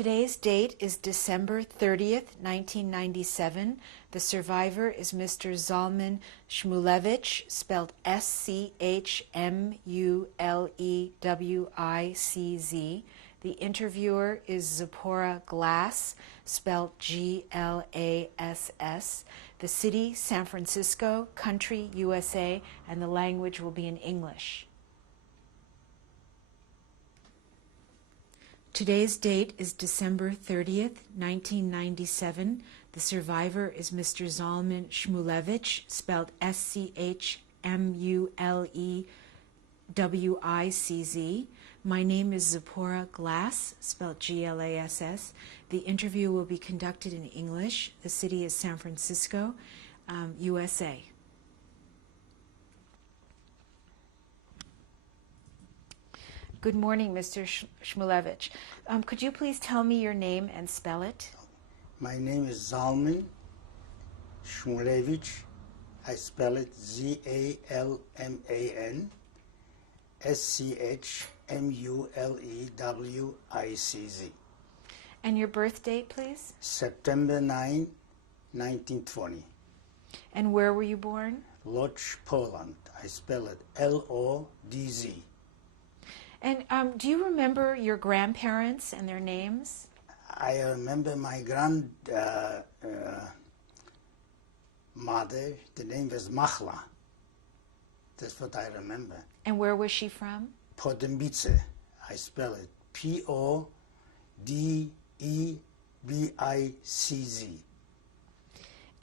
Today's date is December 30th, 1997. The survivor is Mr. Zalman Schmulewicz, spelled Schmulewicz. The interviewer is Zipporah Glass, spelled Glass. The city, San Francisco, country, USA, and the language will be in English. Today's date is December 30th, 1997. The survivor is Mr. Zalman Schmulewicz, spelled Schmulewicz. My name is Zipporah Glass, spelled Glass. The interview will be conducted in English. The city is San Francisco, USA. Good morning, Mr. Schmulewicz. Could you please tell me your name and spell it? My name is Zalman Schmulewicz. I spell it Zalman Schmulewicz. And your birth date, please? September 9, 1920. And where were you born? Lodz, Poland. I spell it Lodz. And do you remember your grandparents and their names? I remember my mother, the name was Machla. That's what I remember. And where was she from? Podembice. I spell it Podebicz.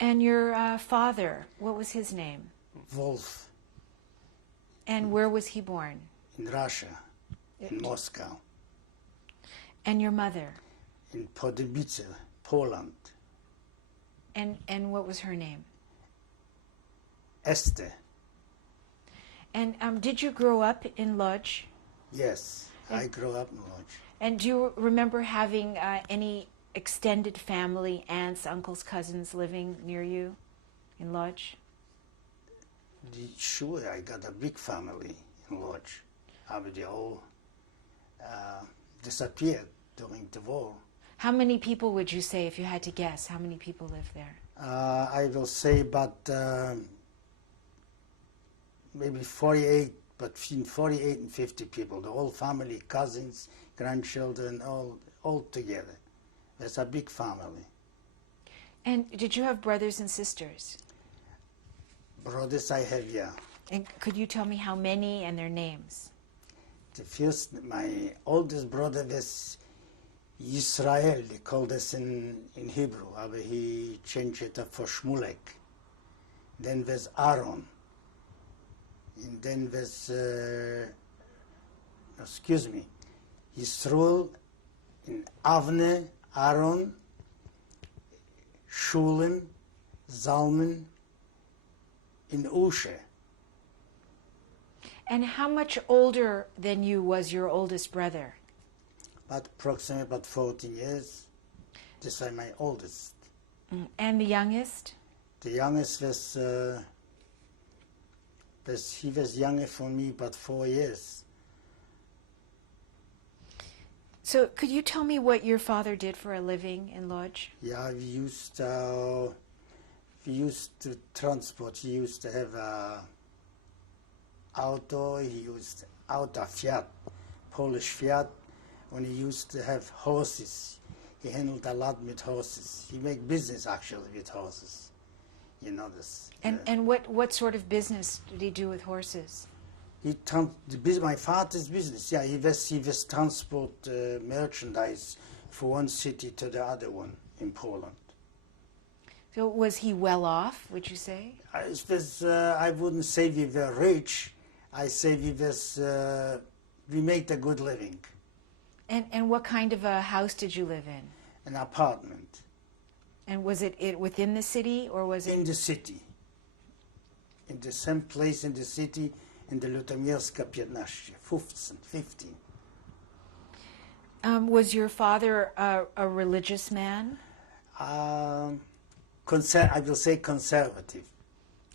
And your father, what was his name? Wolf. And where was he born? In Russia, in Moscow. And your mother? In Podembice, Poland. And what was her name? Esther. And did you grow up in Lodz? Yes, I grew up in Lodz. And do you remember having any extended family, aunts, uncles, cousins living near you in Lodz? Sure, I got a big family in Lodz. But they all disappeared during the war. How many people would you say, if you had to guess, how many people live there? I will say about maybe 48, between 48 and 50 people. The whole family, cousins, grandchildren, all together. It's a big family. And did you have brothers and sisters? Brothers I have, yeah. And could you tell me how many and their names? My oldest brother was Israel, they called us in Hebrew, but he changed it up for Shmulek. Then was Aaron. And then was, Yisroel, in Avne, Aaron, Shulim, Zalman, in Ushe. And how much older than you was your oldest brother? Approximately about 14 years. This is my oldest. And the youngest? The youngest he was younger for me, about 4 years. So could you tell me what your father did for a living in Lodz? Yeah, we used to transport. He used to have a auto. He used auto Fiat, Polish Fiat, and he used to have horses. He handled a lot with horses. He made business actually with horses. You know this. And what sort of business did he do with horses? My father's business. Yeah, he was transport merchandise from one city to the other one in Poland. So was he well off, would you say? I wouldn't say we were rich. I say we made a good living. And what kind of a house did you live in? An apartment. And was it within the city, or was it? In the city. In the same place in the city, in the Lutomierska 15. Was your father a religious man? I will say conservative.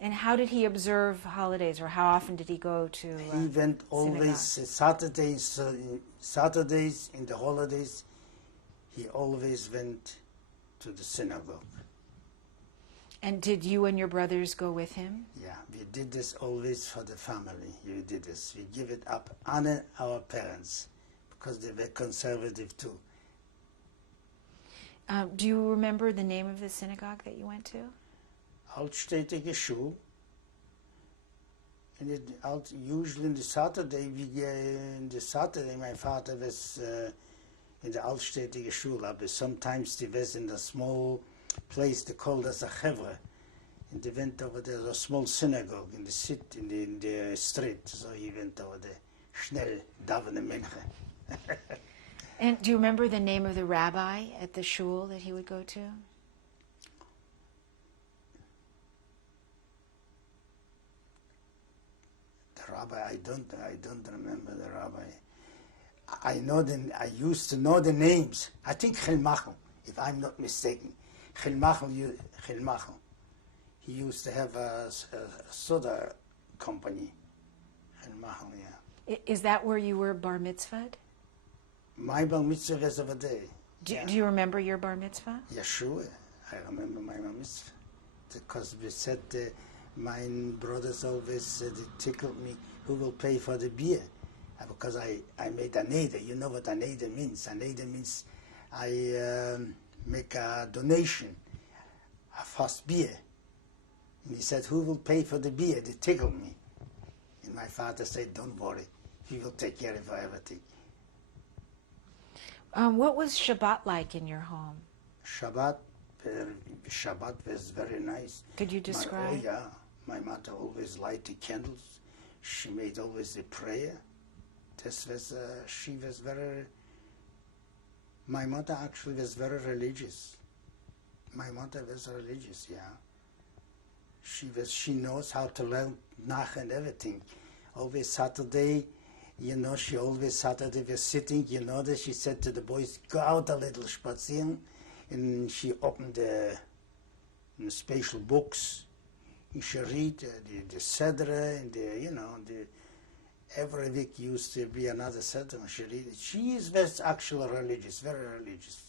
And how did he observe holidays, or how often did he go to He went always Saturdays in the holidays. he always went to the synagogue. And did you and your brothers go with him? Yeah, we did this always for the family. We did this. We give it up, honor our parents, because they were conservative too. Do you remember the name of the synagogue that you went to? Altstädtische Schule. And usually in the Saturday, my father was in the Altstädtische Schule, but sometimes he was in a small place they called as a chevra. And they went over there, a small synagogue in the city, in the street. So he went over there, schnell, davene Minche. And do you remember the name of the rabbi at the shul that he would go to? The rabbi, I don't remember the rabbi. I used to know the names. I think Chilmachel, if I'm not mistaken. Chilmachel. He used to have a soda company. Chilmachel, yeah. Is that where you were bar mitzvahed? My bar mitzvah was over there. Do you remember your bar mitzvah? Yeah, sure. I remember my bar mitzvah. Because we said, my brothers always they tickled me, who will pay for the beer? Because I made a neder. You know what a neder means? A neder means I make a donation, a fast beer. And he said, who will pay for the beer? They tickled me. And my father said, don't worry, he will take care of everything. What was Shabbat like in your home? Shabbat was very nice. Could you describe? Oh yeah, my mother always lighted candles. She made always a prayer. My mother actually was very religious. My mother was religious, yeah. She knows how to learn nach and everything. Always Saturday, she always Saturday was sitting, that she said to the boys, go out a little spazieren. And she opened the special books. And she read the Sedra and every week used to be another Sedra. She read it. She was actually religious, very religious.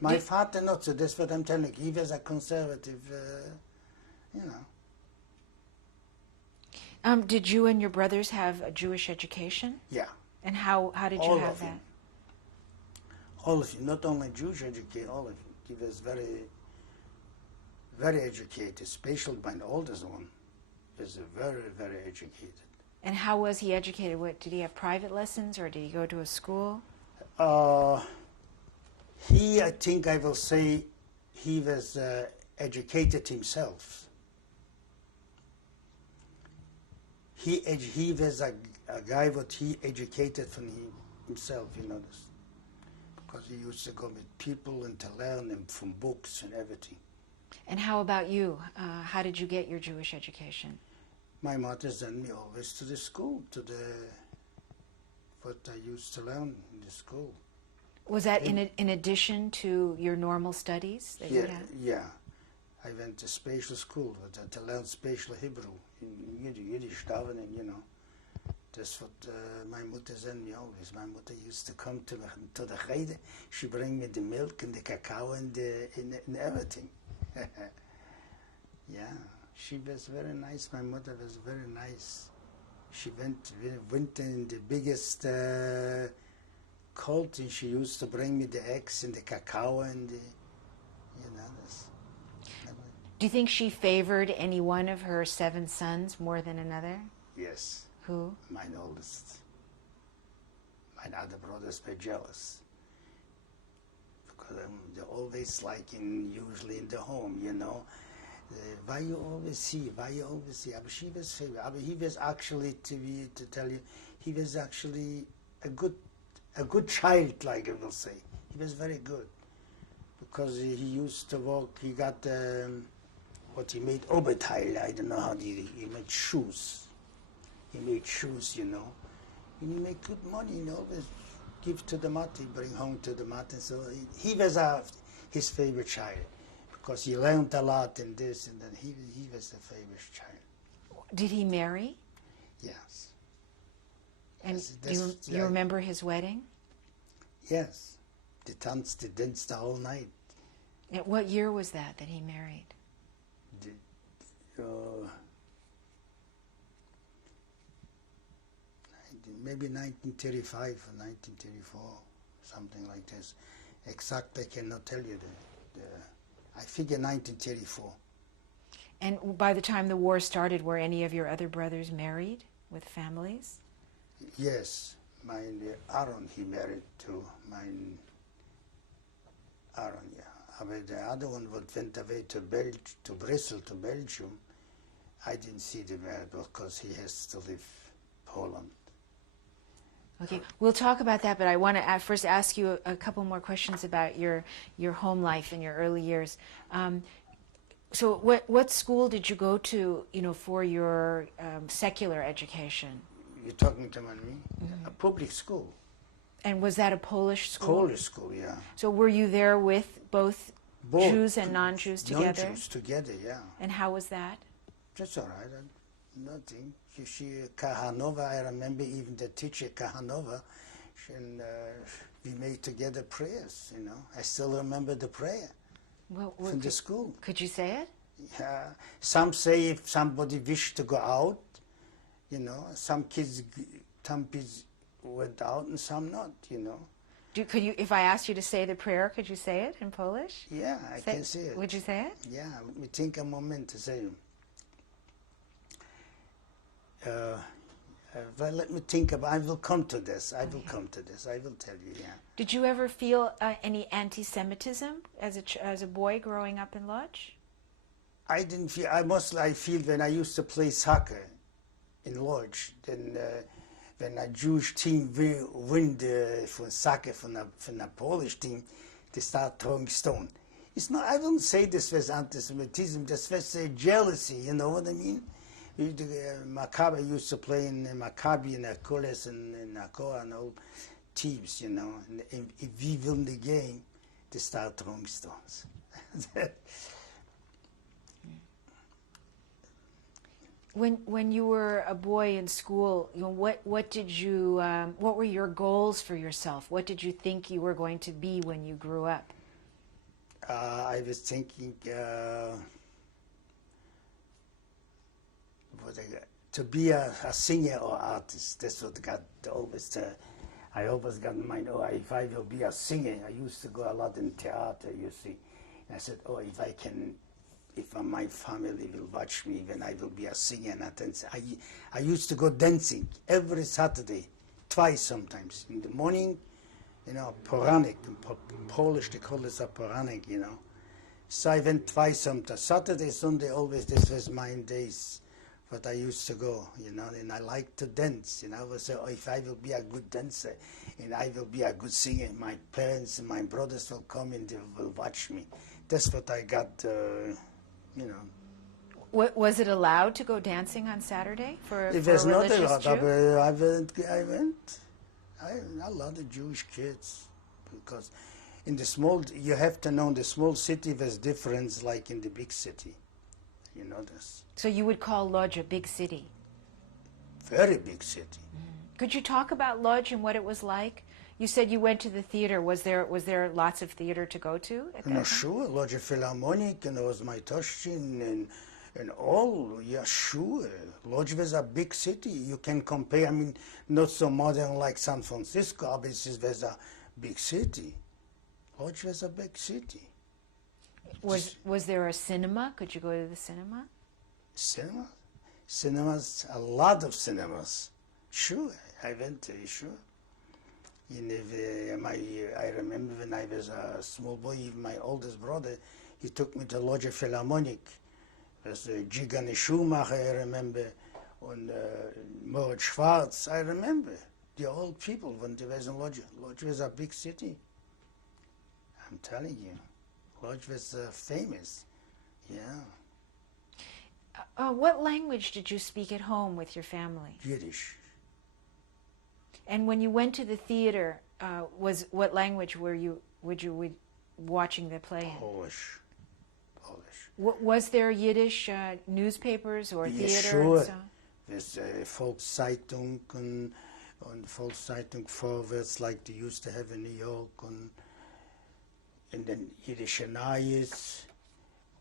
My father not so. That's what I'm telling you. He was a conservative, Did you and your brothers have a Jewish education? Yeah. And how did you have that? All of you, not only Jewish educated, all of you. He was very, very educated, especially my oldest one was very, very educated. And how was he educated? Did he have private lessons or did he go to a school? I think I will say, he was educated himself. He was a guy what he educated from himself, this. Because he used to go with people and to learn them from books and everything. And how about you? How did you get your Jewish education? My mother sent me always to the school, what I used to learn in the school. Was that in addition to your normal studies that you had? Yeah. I went to special school to learn special Hebrew, in Yiddish, davening, That's what my mother sent me always. My mother used to come to the Cheder. She bring me the milk and the cacao and everything. Yeah, she was very nice. My mother was very nice. She went in the biggest cold, and she used to bring me the eggs and the cacao and this. Do you think she favored any one of her 7 sons more than another? Yes. Who? My oldest. My other brothers were jealous. Because they're always usually in the home, why you always see? But she was favored. But he was actually, to tell you, he was actually a good child, like I will say. He was very good. Because he used to work, he got, what he made, Oberteil, I don't know how he made shoes. He made shoes, and he made good money, always give to the mat, he bring home to the mat, and so he was his favorite child, because he learned a lot in this, and then he was the favorite child. Did he marry? Yes. And do you remember his wedding? Yes. They danced, they danced the whole night. What year was that he married? Maybe 1935 or 1934, something like this. Exact, I cannot tell you. I figure 1934. And by the time the war started, were any of your other brothers married with families? Yes, mine Aaron, he married to mine Aaron, yeah. But the other one went away to Brussels, to Belgium. I didn't see the marriage because he has to leave Poland. Okay, we'll talk about that, but I want to first ask you a couple more questions about your home life in your early years. So what school did you go to, for your secular education? You're talking to me? Mm-hmm. A public school. And was that a Polish school? Polish school, yeah. So were you there with both Jews and non-Jews together? Non-Jews together, yeah. And how was that? That's all right. Nothing. She Kahanova, I remember even the teacher Kahanova, and we made together prayers, I still remember the prayer from the school. Could you say it? Yeah. Some say if somebody wished to go out, some kids went out and some not, Could you, if I asked you to say the prayer, could you say it in Polish? Yeah, I can say it. Would you say it? Yeah, let me think a moment to say it. Well, let me think about. I will come to this. I will tell you. Yeah. Did you ever feel any anti-Semitism as a boy growing up in Lodz? I didn't feel. I feel when I used to play soccer in Lodz. Then when a Jewish team win for soccer from a Polish team, they start throwing stone. It's not. I wouldn't say this was anti-Semitism. This was jealousy. You know what I mean? Maccabi used to play in Maccabi and Akoles and Akoa and all teams, And if we win the game, they start throwing stones. When you were a boy in school, what were your goals for yourself? What did you think you were going to be when you grew up? I was thinking to be a singer or artist. That's what I always got in mind. If I will be a singer, I used to go a lot in theater. You see, and I said, if my family will watch me when I will be a singer and a dancer. I used to go dancing every Saturday, twice sometimes. In the morning, poranek, in Polish they call this a poranek, So I went twice sometimes. Saturday, Sunday, always this was my days. But I used to go, and I like to dance, So if I will be a good dancer and I will be a good singer, my parents and my brothers will come and they will watch me. That's what I got, Was it allowed to go dancing on Saturday for It was a not religious allowed. Jew? I went. A lot of Jewish kids, because in the small, you have to know, the small city was different like in the big city. You know this. So you would call Lodz a big city? Very big city. Could you talk about Lodz and what it was like? You said you went to the theater. Was there lots of theater to go to at that time? Sure. Lodz Philharmonic, and there was my Toshchin and all. Yeah, sure. Lodz was a big city. You can compare. Not so modern like San Francisco, but it was a big city. Lodz was a big city. Was there a cinema? Could you go to the cinema? Cinema? Cinemas, a lot of cinemas. Sure, I went to, sure. I remember when I was a small boy, even my oldest brother, he took me to Lodz Philharmonic. There's Gigane Schumacher, I remember, and Moritz Schwarz, I remember. The old people when they was in Lodz. Lodz was a big city. I'm telling you. Lodz was famous, yeah. What language did you speak at home with your family? Yiddish. And when you went to the theater, what language were you watching the play in? Polish. Was there Yiddish newspapers or theater? Sure. And so? There's Volkszeitung and Volkszeitung Vorwärts like they used to have in New York, and in den Jüdische Neues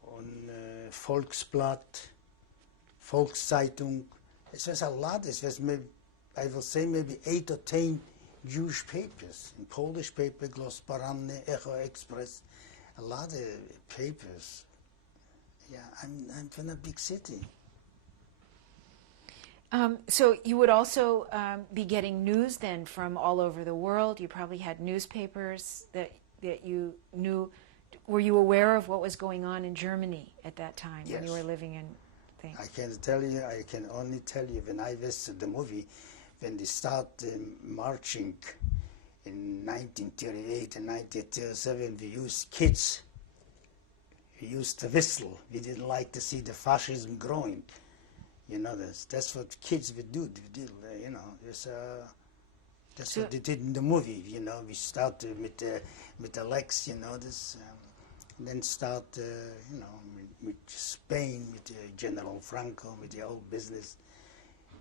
und Volksblatt, Volkszeitung. It was a lot. It was maybe, I will say maybe 8 or 10 Jewish papers. In Polish paper, Glos Poranny, Echo Express, a lot of papers. Yeah, I'm from a big city. So you would also be getting news then from all over the world. You probably had newspapers that you knew. Were you aware of what was going on in Germany at that time when you were living in things? I can tell you, I can only tell you when I visited the movie, when they start marching in 1938 and 1937, we used kids. We used to whistle. We didn't like to see the fascism growing. You know, that's what kids would do. You know, that's what they did in the movie. You know, we start with the legs. You know, then start. You know, with Spain, with General Franco, with the old business.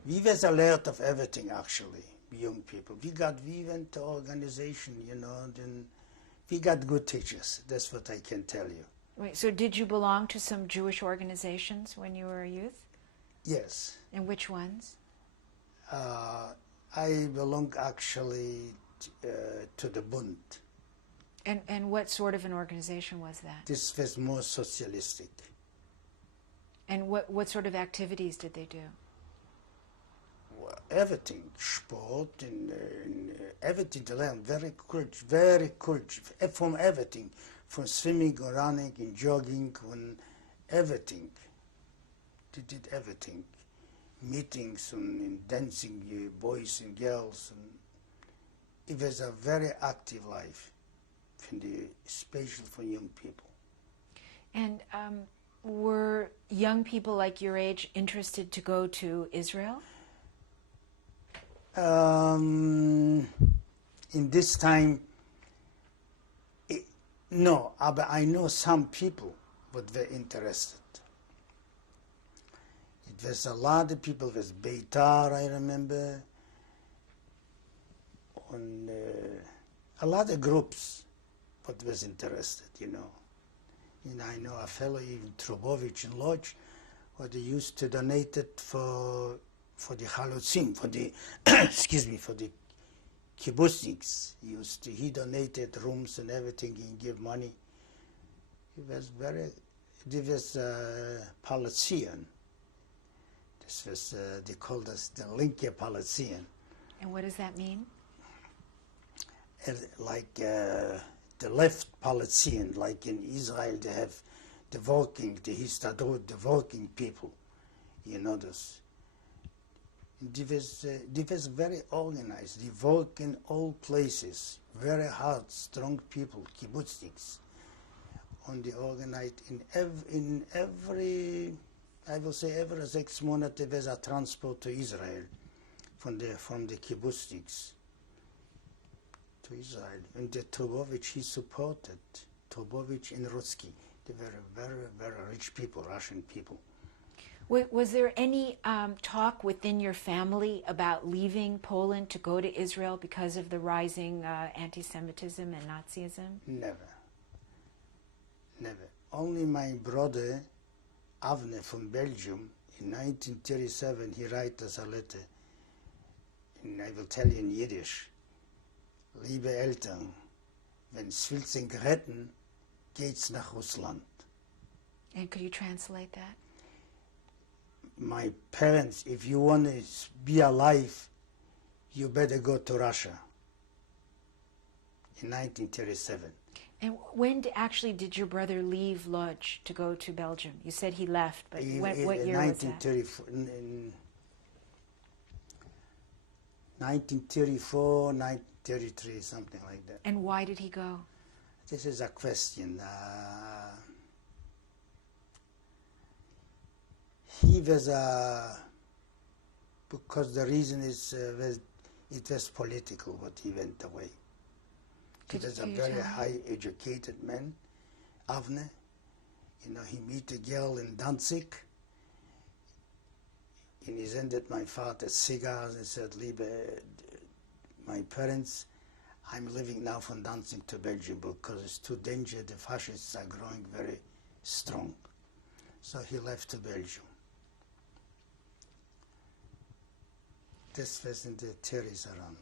We was alert of everything. Actually, young people. We went to organization. You know, then we got good teachers. That's what I can tell you. Wait, so did you belong to some Jewish organizations when you were a youth? Yes. And which ones? I belong actually to the Bund. And what sort of an organization was that? This was more socialistic. And what sort of activities did they do? Well, everything, sport and everything to learn. Very courage, from everything, from swimming or running and jogging and everything. They did everything, meetings and dancing, boys and girls. And it was a very active life, especially for young people. And were young people like your age interested to go to Israel? In this time, no, but I know some people that were interested. There's a lot of people. There's Beitar, I remember, and a lot of groups that was interested, you know. And I know a fellow, even Trubovich in Lodz, who they used to donate it for the Halutzim, for the excuse me, for the kibbutzniks. He donated rooms and everything and give money. He was Palestinian. This was, they called us the Linke Palestinian. And what does that mean? Like the left Palestinian, like in Israel they have the working, the Histadrut, the working people. You know this. They was very organized. They work in all places, very hard, strong people, kibbutzniks. And they organized in every I will say every 6 months there was a transport to Israel from the kibbutzniks to Israel. And the Trubovich, he supported Trubovich and Rutsky. They were very, very rich people, Russian people. Was there any talk within your family about leaving Poland to go to Israel because of the rising anti-Semitism and Nazism? Never. Never. Only my brother Avne from Belgium, in 1937, he wrote us a letter, and I will tell you in Yiddish, liebe Eltern, wenn's willst retten, geht's nach Russland. And could you translate that? My parents, if you want to be alive, you better go to Russia, in 1937. And when actually did your brother leave Lodz to go to Belgium? You said he left, but what year was that? 1934, 1933, something like that. And why did he go? This is a question. He was because the reason is it was political, but he went away. He was a very high educated man, Avne. You know, he met a girl in Danzig, and he sent my father cigars and said, liebe, my parents, I'm living now from Danzig to Belgium because it's too dangerous. The fascists are growing very strong. So he left to Belgium. This was in the theories around.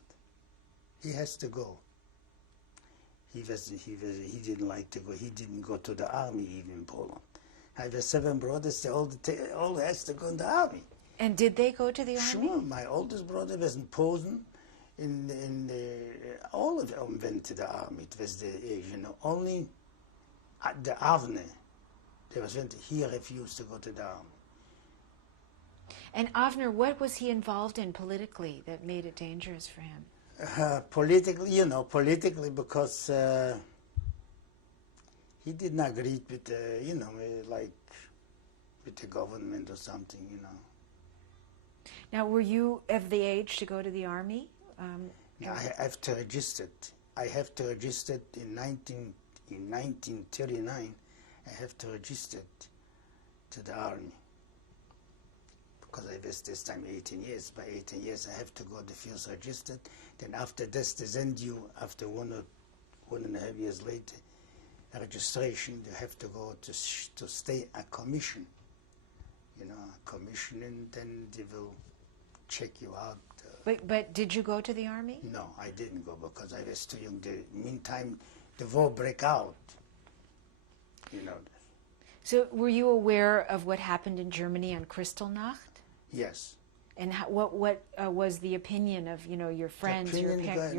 He has to go. He didn't like to go. He didn't go to the army even in Poland. I have 7 brothers. They all has to go in the army. And did they go to the army? Sure. My oldest brother was in Posen. All of them went to the army. It was the age, you know. Only at the Avne, he refused to go to the army. And Avner, what was he involved in politically that made it dangerous for him? Politically because he didn't agree with, with the government or something, you know. Now, were you of the age to go to the army? I have to register. I have to register in 1939. I have to register to the army because I was this time 18 years. By 18 years, I have to go the first registered. Then after this, they send you after 1.5 years later. Registration, you have to go to stay a commission. You know, a commission, and then they will check you out. But did you go to the army? No, I didn't go because I was too young. Meantime, the war broke out. You know. So were you aware of what happened in Germany on Kristallnacht? Yes. And what was the opinion of your friends, your parents?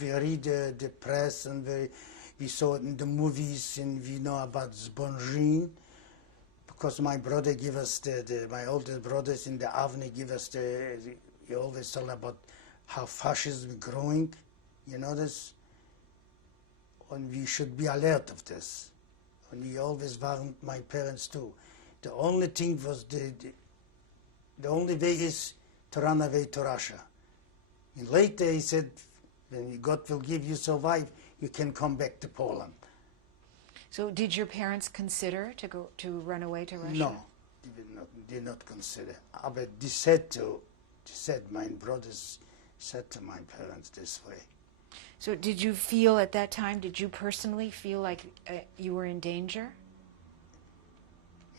We read the press, and we saw it in the movies, and we know about Zbonjin. Because my brother gave us my oldest brothers in the Avni give us he always tell about how fascism is growing, you know this, and we should be alert of this. And he always warned my parents too. The only thing was the only way is to run away to Russia. And later he said, when God will give you survive, you can come back to Poland. So did your parents consider to run away to Russia? No, they did not consider. But my brothers said to my parents this way. So did you feel at that time, did you personally feel like you were in danger?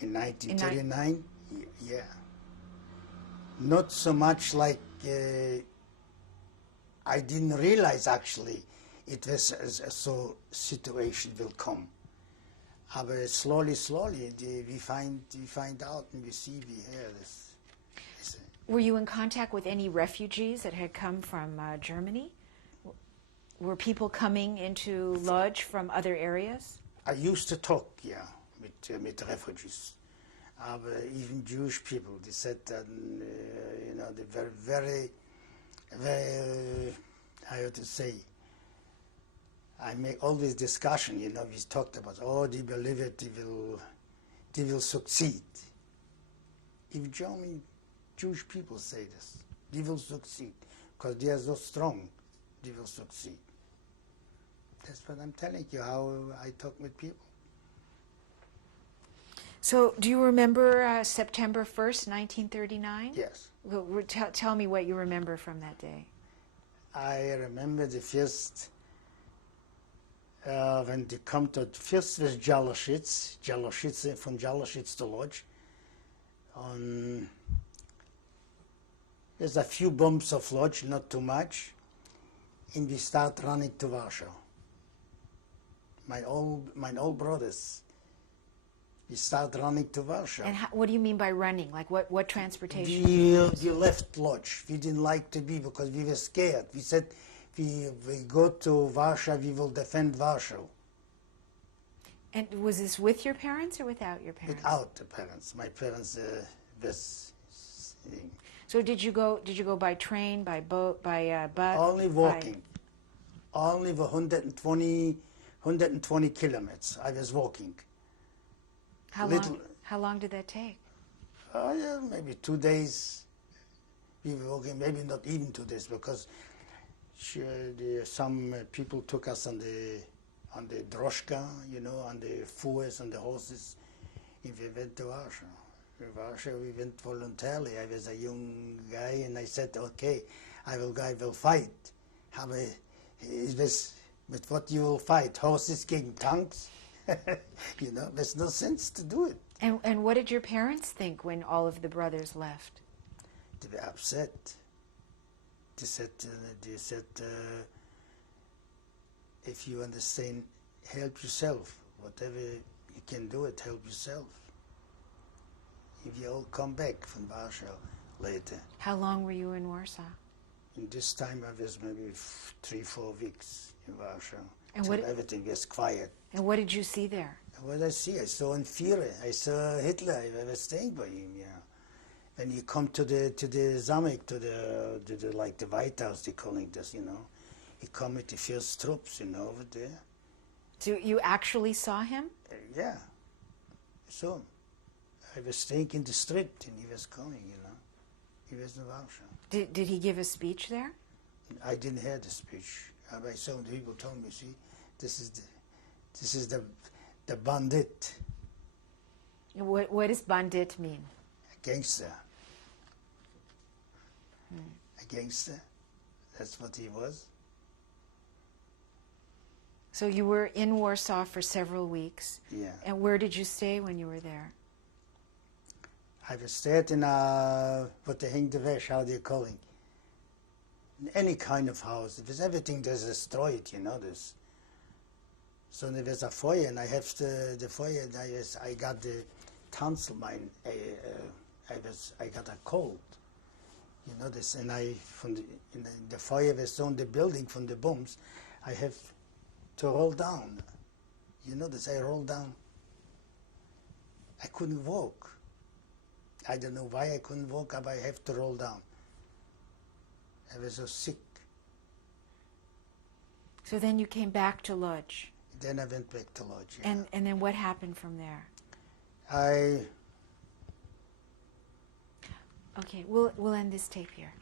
In 1939? Yeah. Not so much like, I didn't realize actually it was so situation will come. But slowly, we find out and we hear this. Were you in contact with any refugees that had come from Germany? Were people coming into Lodz from other areas? I used to talk, with refugees. Even Jewish people, they said that, they were very, very, how to say, I make all this discussion, we talked about, they believe it, they will succeed. If Jewish people say this, they will succeed, because they are so strong, they will succeed. That's what I'm telling you, how I talk with people. So, do you remember September 1st, 1939? Yes. Well, tell me what you remember from that day. I remember the first, when they come to, first was Jaloszyce, from Jaloszyce to Lodz. There's a few bombs of Lodz, not too much, and we start running to Warsaw. My old brothers, we start running to Warsaw. And what do you mean by running? Like what transportation? We left Lodz. We didn't like to be because we were scared. We said, we go to Warsaw, we will defend Warsaw. And was this with your parents or without your parents? Without the parents. My parents was. So did you go by train, by boat, by bus? Only walking. Only the 120 kilometers. I was walking. How long did that take? Maybe 2 days. We were walking, maybe not even 2 days, because some people took us on the droshka, on the fours, on the horses, and we went to Warsaw. In Warsaw, we went voluntarily. I was a young guy, and I said, okay, I will fight. It was with what you will fight, horses against tanks. You know, there's no sense to do it. And what did your parents think when all of the brothers left? They were upset. They said, if you understand, help yourself. Whatever you can do it, help yourself. If you all come back from Warsaw later. How long were you in Warsaw? In this time I was maybe 3-4 weeks in Warsaw. And Till everything was quiet. And what did you see there? What did I see? I saw Führer. I saw Hitler. I was staying by him, you know. When you come to the Zamek, to the like the White House, they calling this, you know. He come with the first troops, you know, over there. So you actually saw him? Yeah, I saw him. I was staying in the street, and he was coming, you know. He was in Warsaw. Did he give a speech there? I didn't hear the speech. I saw the people told me, see, this is the bandit. What does bandit mean? A gangster. A gangster. That's what he was. So you were in Warsaw for several weeks. Yeah. And where did you stay when you were there? I was stayed in what they hang the wash, how do you call it? Any kind of house. It was everything that's destroyed, you know this. So there was a fire, and I have the fire. And I got the tonsil. I got a cold, you know this. And the fire was on the building from the bombs. I have to roll down. You know this. I rolled down. I couldn't walk. I don't know why I couldn't walk, but I have to roll down. I was so sick. So then you came back to Lodz. Then I went back to Lodz. Yeah. And then what happened from there? I Okay, we'll end this tape here.